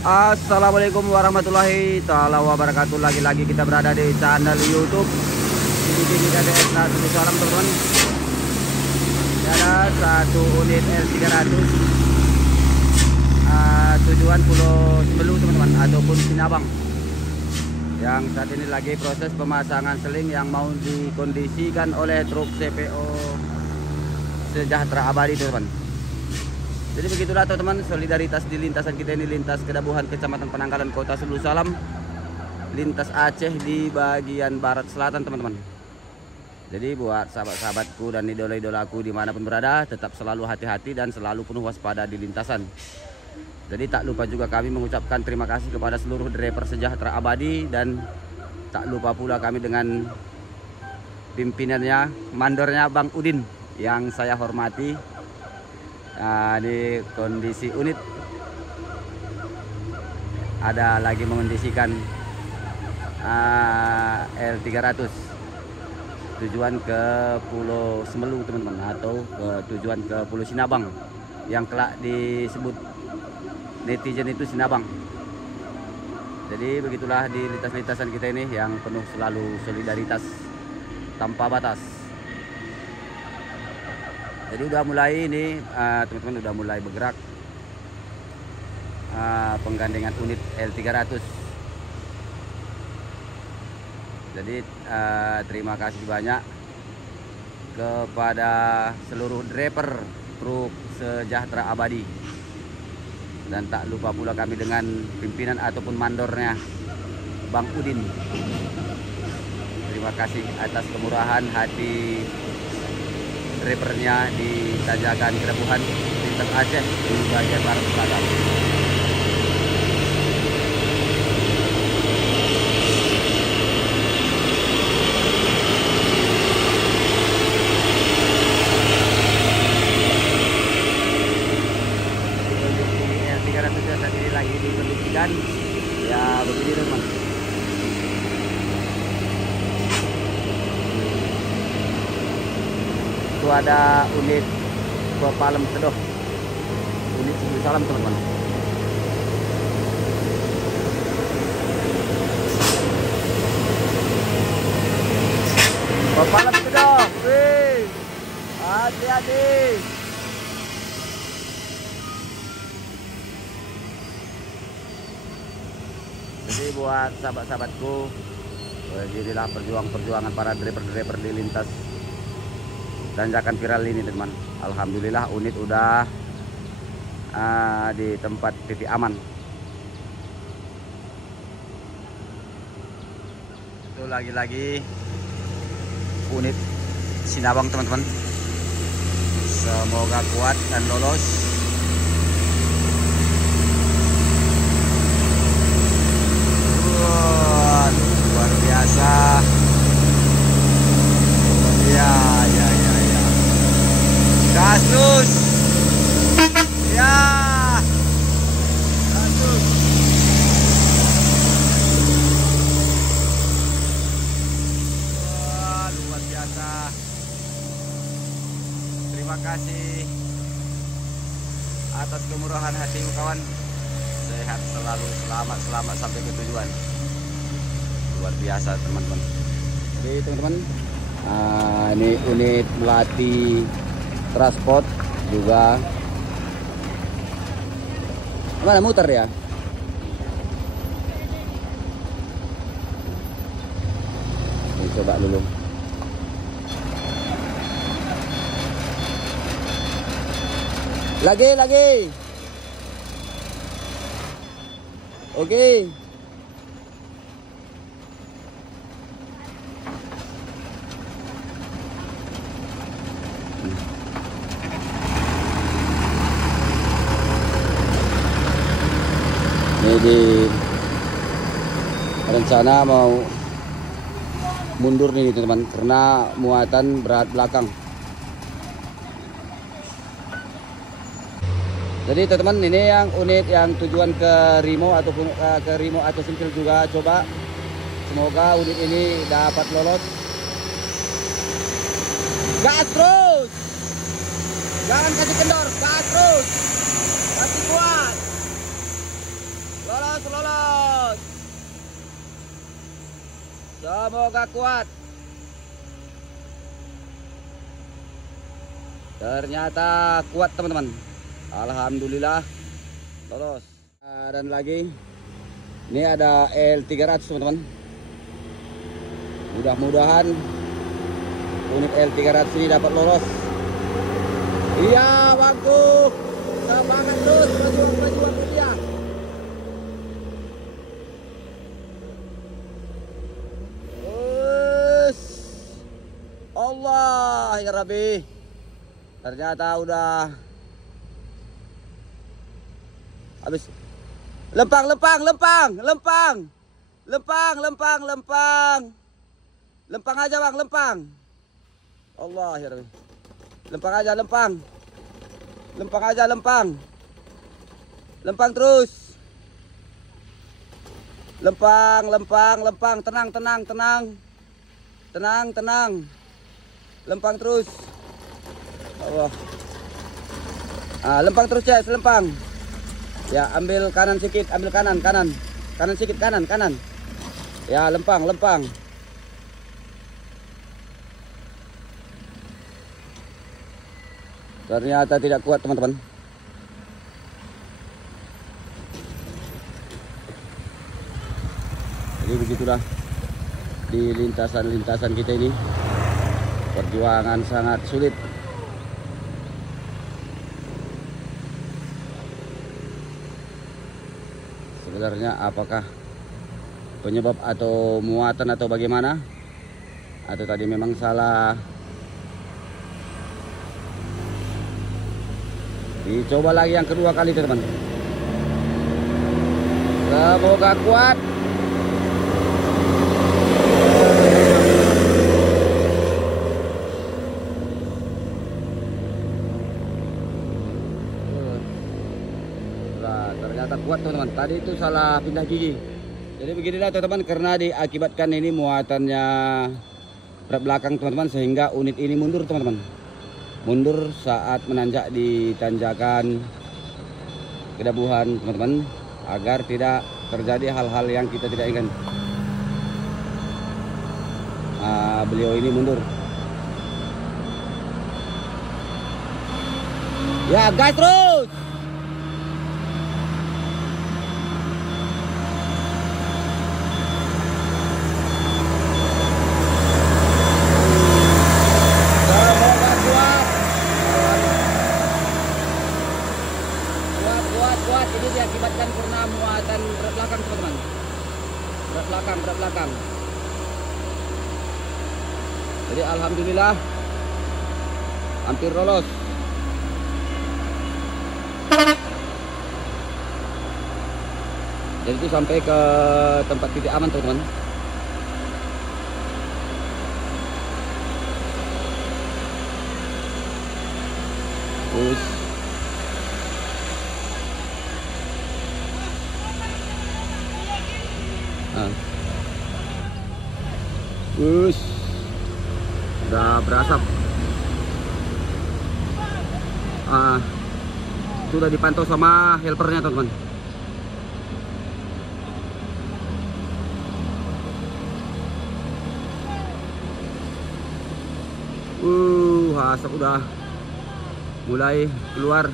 Assalamualaikum warahmatullahi taala wabarakatuh. Lagi-lagi kita berada di channel YouTube ini dari Salam teman-teman. Ada satu unit L300 tujuan Pulau Semelu teman-teman, ataupun Sinabang, yang saat ini lagi proses pemasangan seling yang mau dikondisikan oleh truk CPO Sejahtera Abadi teman-teman. Jadi begitulah teman-teman, solidaritas di lintasan kita ini, lintas Kedabuhan Kecamatan Penanggalan Kota Sebelu Salam, lintas Aceh di bagian barat selatan teman-teman. Jadi buat sahabat-sahabatku dan idola-idolaku dimanapun berada, tetap selalu hati-hati dan selalu penuh waspada di lintasan. Jadi tak lupa juga kami mengucapkan terima kasih kepada seluruh driver Sejahtera Abadi, dan tak lupa pula kami dengan pimpinannya, mandornya Bang Udin yang saya hormati. Di kondisi unit ada lagi mengondisikan L300 tujuan ke Pulau Semelu teman-teman, atau tujuan ke Pulau Sinabang yang kelak disebut netizen itu Sinabang. Jadi begitulah di lintas-lintasan kita ini yang penuh selalu solidaritas tanpa batas. Jadi udah mulai ini teman-teman, udah mulai bergerak penggandengan unit L300. Jadi terima kasih banyak kepada seluruh driver truk Sejahtera Abadi, dan tak lupa pula kami dengan pimpinan ataupun mandornya Bang Udin. Terima kasih atas kemurahan hati drivernya di Tanjakan Kedabuhan lintas Aceh di bagian barat selatan. L300 saat ini lagi dikondisikan ya begini teman. Itu ada unit Palem Sedoh, unit Sebelu Salam teman-teman. Palem Sedoh, wih, hati-hati. Jadi buat sahabat-sahabatku, jadilah perjuangan para driver-driver di lintas tanjakan viral ini teman. Alhamdulillah unit udah di tempat titik aman. Itu lagi-lagi unit Sinabang teman-teman. Semoga kuat dan lolos. Luar biasa. Ya. Gas terus. Ya. Gas terus. Wah, luar biasa. Terima kasih atas kemurahan hatimu kawan. Sehat selalu, selamat sampai ke tujuan. Luar biasa teman-teman. Jadi teman-teman, ini unit Melati Transport juga. Mana muter ya? Ini coba dulu. Lagi. Oke. Jadi rencana mau mundur nih teman-teman, karena muatan berat belakang. Jadi teman-teman, ini yang unit yang tujuan ke Rimo ataupun ke Rimo atau Sentil juga coba. Semoga unit ini dapat lolos. Gas terus. Jangan kasih kendor, gas terus. Kasih kuat. Lolos, lolos. Semoga kuat. Ternyata kuat teman-teman. Alhamdulillah lolos. Dan lagi ini ada L300 teman-teman. Mudah-mudahan unit L300 ini dapat lolos. Iya bangku, semangat terus, berjuang ya. Allah ya Rabbi, ternyata udah habis. Lempang aja bang, lempang. Allah ya Rabbi, lempang aja, lempang terus, lempang, tenang, lempang terus. Allah. Lempang terus ya, lempang. Ya, ambil kanan sedikit, ambil kanan sedikit, kanan. Ya, lempang. Ternyata tidak kuat teman-teman. Jadi begitulah di lintasan kita ini. Perjuangan sangat sulit. Sebenarnya apakah penyebab atau muatan atau bagaimana? Atau tadi memang salah? Dicoba lagi yang kedua kali teman-teman. Semoga kuat. Ternyata kuat teman-teman. Tadi itu salah pindah gigi. Jadi beginilah teman-teman, karena diakibatkan ini muatannya berat belakang teman-teman, sehingga unit ini mundur teman-teman. Mundur saat menanjak di tanjakan Kedabuhan teman-teman, agar tidak terjadi hal-hal yang kita tidak inginkan. Beliau ini mundur. Ya, gas terus. Kuat, ini diakibatkan karena muatan berat belakang teman-teman. Berat belakang. Jadi alhamdulillah hampir lolos. Jadi itu sampai ke tempat titik aman teman-teman. Terus udah berasap. Sudah dipantau sama helpernya teman-teman. Asap udah mulai keluar.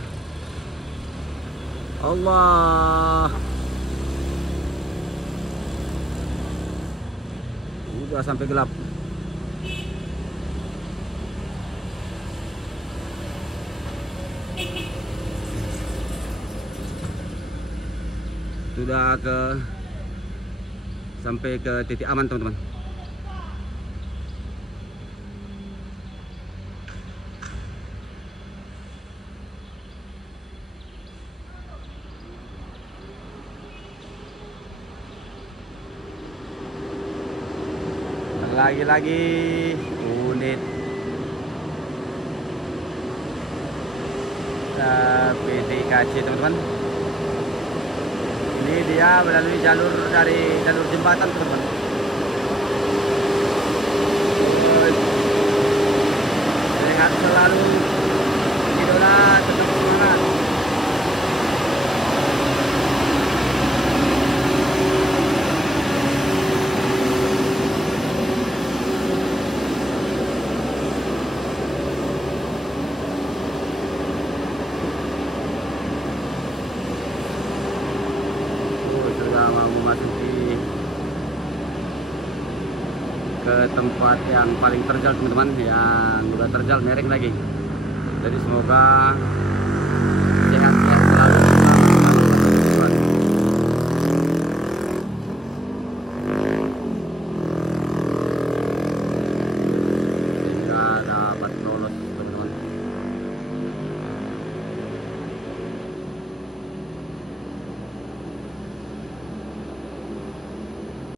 Allah, udah sampai gelap. Sudah sampai ke titik aman teman-teman. Lagi-lagi unit PTKC teman-teman. Ini dia melalui jalur jembatan teman-teman. Sehat selalu, idola, tetap semangat. tempat yang paling terjal teman-teman, yang udah terjal miring lagi. Jadi semoga